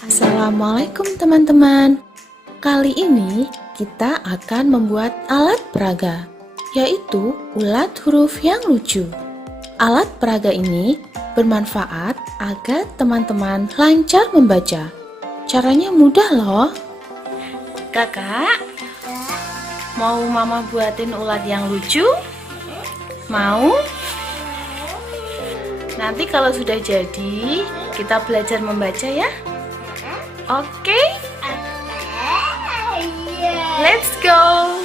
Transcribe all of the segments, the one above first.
Assalamualaikum teman-teman. Kali ini kita akan membuat alat peraga, yaitu ulat huruf yang lucu. Alat peraga ini bermanfaat agar teman-teman lancar membaca. Caranya mudah loh. Kakak, mau mama buatin ulat yang lucu? Mau? Nanti kalau sudah jadi, kita belajar membaca ya. Oke? Let's go!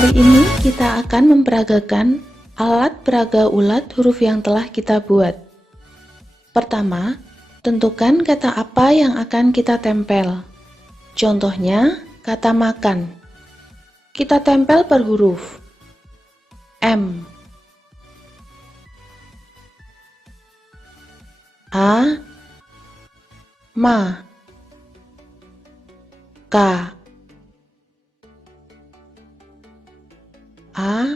Kali ini kita akan memperagakan alat peraga ulat huruf yang telah kita buat. Pertama, tentukan kata apa yang akan kita tempel. Contohnya, kata makan. Kita tempel per huruf. M, A, Ma, K, A,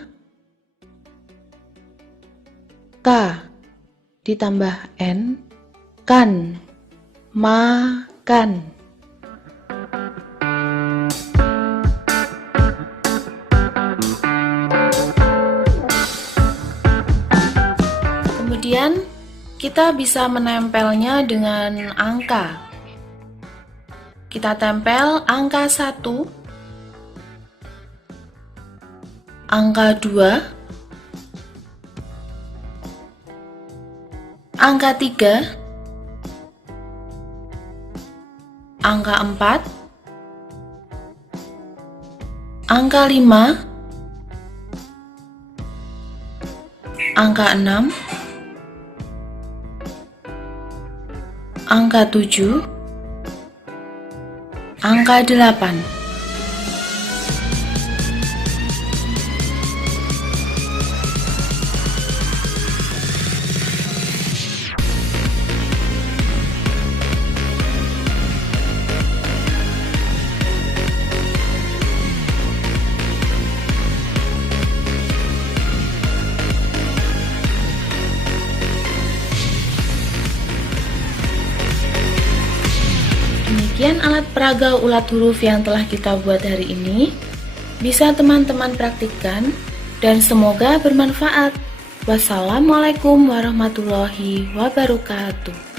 K, ditambah N, kan, makan. Kemudian kita bisa menempelnya dengan angka. Kita tempel angka 1, angka 2, angka 3, angka 4, angka 5, angka 6, angka 7, angka 8. Demikian alat peraga ulat huruf yang telah kita buat hari ini. Bisa teman-teman praktikkan dan semoga bermanfaat. Wassalamualaikum warahmatullahi wabarakatuh.